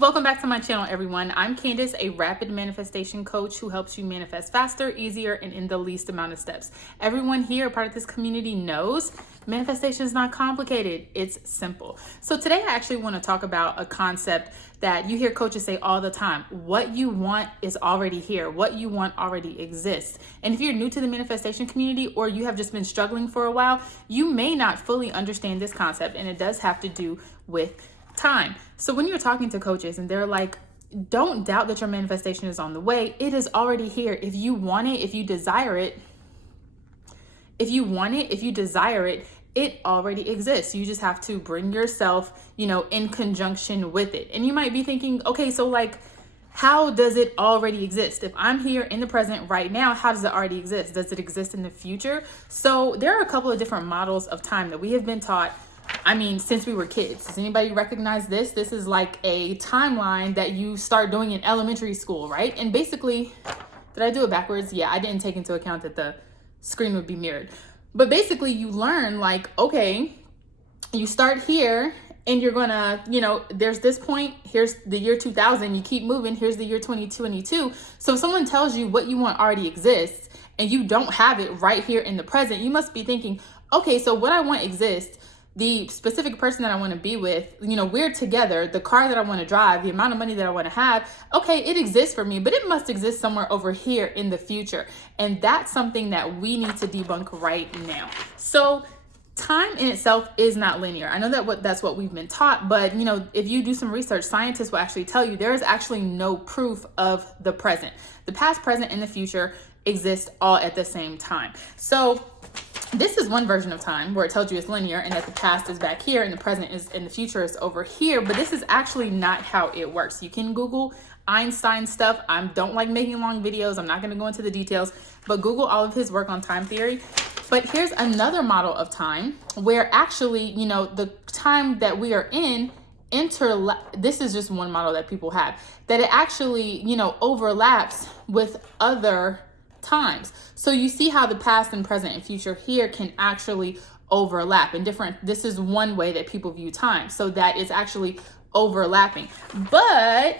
Welcome back to my channel, everyone. I'm Candace, a rapid manifestation coach who helps you manifest faster, easier, and in the least amount of steps. Everyone here, part of this community, knows manifestation is not complicated. It's simple. So today I actually want to talk about a concept that you hear coaches say all the time. What you want is already here. What you want already exists. And if you're new to the manifestation community or you have just been struggling for a while, you may not fully understand this concept, and it does have to do with time. So when you're talking to coaches and they're like, don't doubt that your manifestation is on the way. It is already here. If you want it, if you desire it, if you desire it, it already exists. You just have to bring yourself, in conjunction with it. And you might be thinking, okay, so like, how does it already exist? If I'm here in the present right now, how does it already exist? Does it exist in the future? So there are a couple of different models of time that we have been taught since we were kids. Does anybody recognize this? This is like a timeline that you start doing in elementary school, right? And basically, did I do it backwards? Yeah, I didn't take into account that the screen would be mirrored. But basically, you learn like, okay, you start here and you're gonna, there's this point, here's the year 2000, you keep moving, here's the year 2022. So if someone tells you what you want already exists and you don't have it right here in the present, you must be thinking, okay, so what I want exists. The specific person that I want to be with, we're together, the car that I want to drive, the amount of money that I want to have, okay, it exists for me, but it must exist somewhere over here in the future. And that's something that we need to debunk right now. So time in itself is not linear. I know that's what we've been taught, but if you do some research, scientists will actually tell you there is actually no proof of the present. The past, present, and the future exist all at the same time. So this is one version of time where it tells you it's linear and that the past is back here and the present is and the future is over here, but this is actually not how it works. You can Google Einstein stuff. I don't like making long videos. I'm not going to go into the details, but Google all of his work on time theory. But here's another model of time where actually, the time that we are in this is just one model that people have, that it actually, overlaps with other times. So you see how the past and present and future here can actually overlap in this is one way that people view time. So that is actually overlapping. But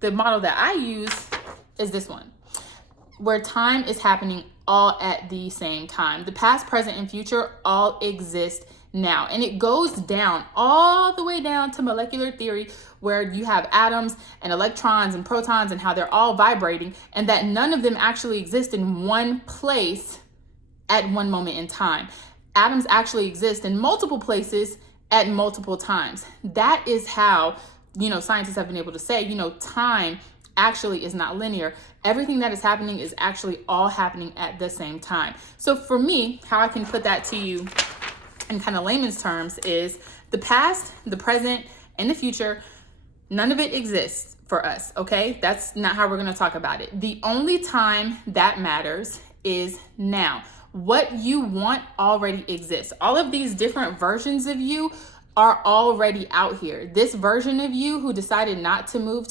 the model that I use is this one, where time is happening all at the same time. The past, present, and future all exist now. And it goes down all the way down to molecular theory, where you have atoms and electrons and protons and how they're all vibrating, and that none of them actually exist in one place at one moment in time. Atoms actually exist in multiple places at multiple times. That is how, scientists have been able to say, time actually is not linear. Everything that is happening is actually all happening at the same time. So for me, how I can put that to you in kind of layman's terms is the past, the present, and the future, none of it exists for us, okay? That's not how we're going to talk about it. The only time that matters is now. What you want already exists. All of these different versions of you are already out here. This version of you who decided not to move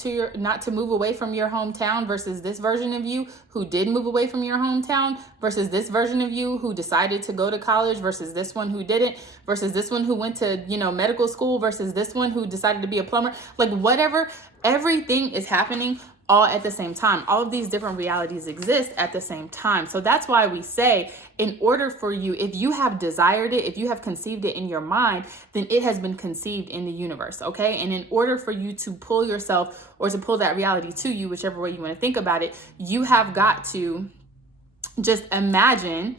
away from your hometown versus this version of you who did move away from your hometown versus this version of you who decided to go to college versus this one who didn't versus this one who went to, medical school versus this one who decided to be a plumber. Like whatever, everything is happening all at the same time. All of these different realities exist at the same time. So that's why we say, in order for you, if you have desired it, if you have conceived it in your mind, then it has been conceived in the universe, okay? And in order for you to pull yourself or to pull that reality to you, whichever way you want to think about it, you have got to just imagine,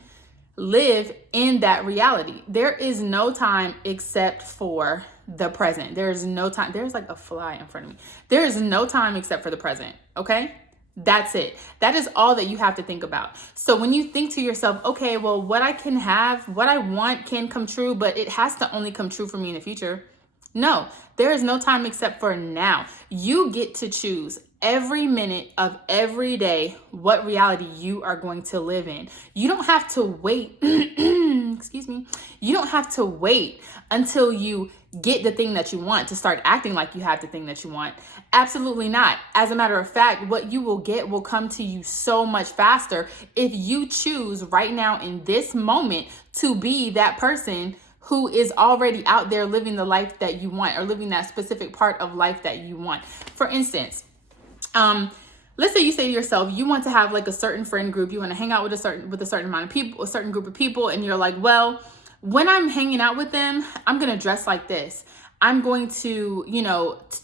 live in that reality. There is no time except for the present. There is no time. There's like a fly in front of me. There is no time except for the present. Okay. That's it. That is all that you have to think about. So when you think to yourself, okay, well, what I can have, what I want can come true, but it has to only come true for me in the future. No, there is no time except for now. You get to choose every minute of every day what reality you are going to live in. You don't have to wait. Excuse me. You don't have to wait until you get the thing that you want to start acting like you have the thing that you want. Absolutely not. As a matter of fact, what you will get will come to you so much faster if you choose right now in this moment to be that person who is already out there living the life that you want, or living that specific part of life that you want. For instance, let's say you say to yourself, you want to have like a certain friend group, you want to hang out with a certain amount of people, a certain group of people, and you're like, well, when I'm hanging out with them, I'm going to dress like this. I'm going to,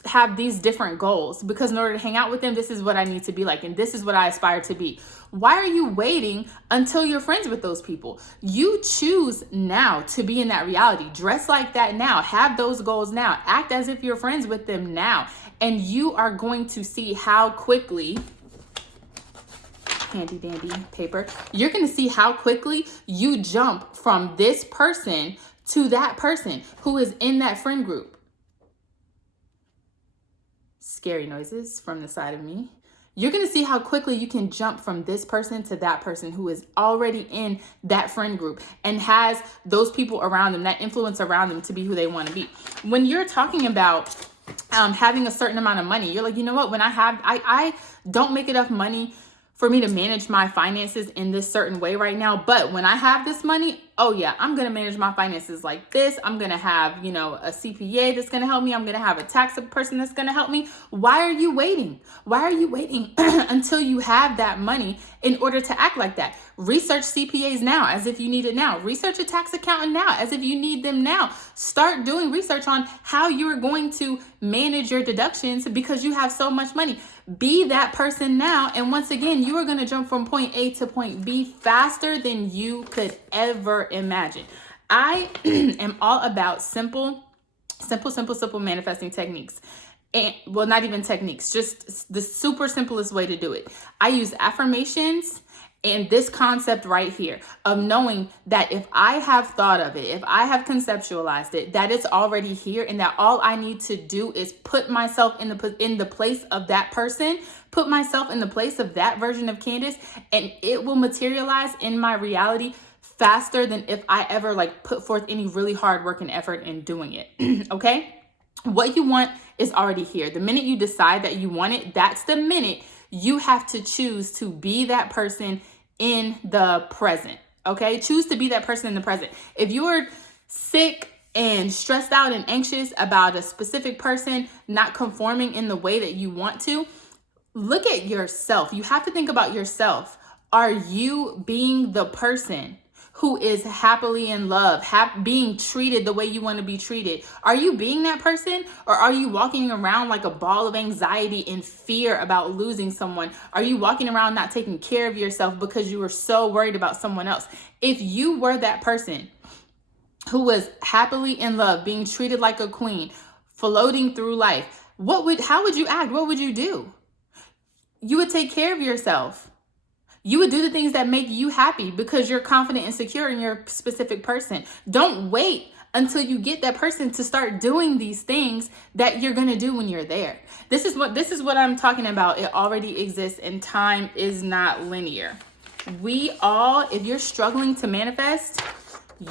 have these different goals, because in order to hang out with them, this is what I need to be like, and this is what I aspire to be. Why are you waiting until you're friends with those people? You choose now to be in that reality. Dress like that now. Have those goals now. Act as if you're friends with them now. And you are going to see how quickly, handy dandy paper, you're going to see how quickly you jump from this person to that person who is in that friend group. Scary noises from the side of me. You're going to see how quickly you can jump from this person to that person who is already in that friend group and has those people around them, that influence around them to be who they want to be. When you're talking about having a certain amount of money, you're like, you know what, when I don't make enough money for me to manage my finances in this certain way right now. But when I have this money, oh yeah, I'm going to manage my finances like this. I'm going to have, a CPA that's going to help me. I'm going to have a tax person that's going to help me. Why are you waiting? Why are you waiting until you have that money in order to act like that? Research CPAs now as if you need it now. Research a tax accountant now as if you need them now. Start doing research on how you are going to manage your deductions because you have so much money. Be that person now. And once again, you are going to jump from point A to point B faster than you could ever imagine. I am all about simple manifesting techniques. And well, not even techniques, just the super simplest way to do it. I use affirmations and this concept right here of knowing that if I have thought of it, if I have conceptualized it, that it's already here, and that all I need to do is put myself in the place of that person, put myself in the place of that version of Candace, and it will materialize in my reality faster than if I ever put forth any really hard work and effort in doing it. Okay? What you want is already here. The minute you decide that you want it, that's the minute you have to choose to be that person in the present. Okay? Choose to be that person in the present. If you're sick and stressed out and anxious about a specific person not conforming in the way that you want to, look at yourself. You have to think about yourself. Are you being the person who is happily in love, being treated the way you want to be treated? Are you being that person, or are you walking around like a ball of anxiety and fear about losing someone? Are you walking around not taking care of yourself because you were so worried about someone else? If you were that person who was happily in love, being treated like a queen, floating through life, how would you act? What would you do? You would take care of yourself. You would do the things that make you happy because you're confident and secure in your specific person. Don't wait until you get that person to start doing these things that you're going to do when you're there. This is what I'm talking about. It already exists, and time is not linear. We all, if you're struggling to manifest,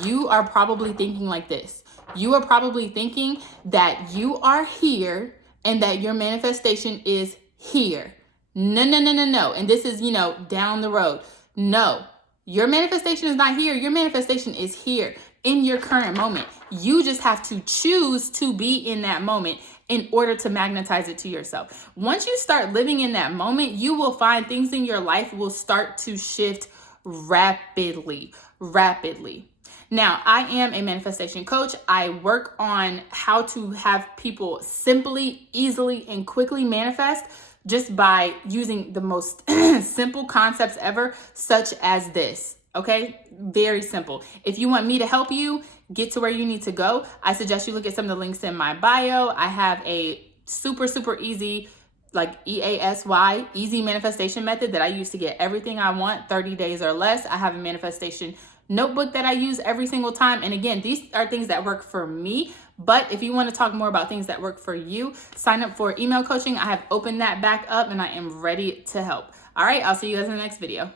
you are probably thinking like this. You are probably thinking that you are here and that your manifestation is here. No. And this is, down the road. No, your manifestation is not here. Your manifestation is here in your current moment. You just have to choose to be in that moment in order to magnetize it to yourself. Once you start living in that moment, you will find things in your life will start to shift rapidly. Now, I am a manifestation coach. I work on how to have people simply, easily, and quickly manifest just by using the most simple concepts ever, such as this. Okay? Very simple. If you want me to help you get to where you need to go, I suggest you look at some of the links in my bio. I have a super easy, EASY, easy manifestation method that I use to get everything I want, 30 days or less. I have a manifestation notebook that I use every single time. And again, these are things that work for me. But if you want to talk more about things that work for you, sign up for email coaching. I have opened that back up and I am ready to help. All right, I'll see you guys in the next video.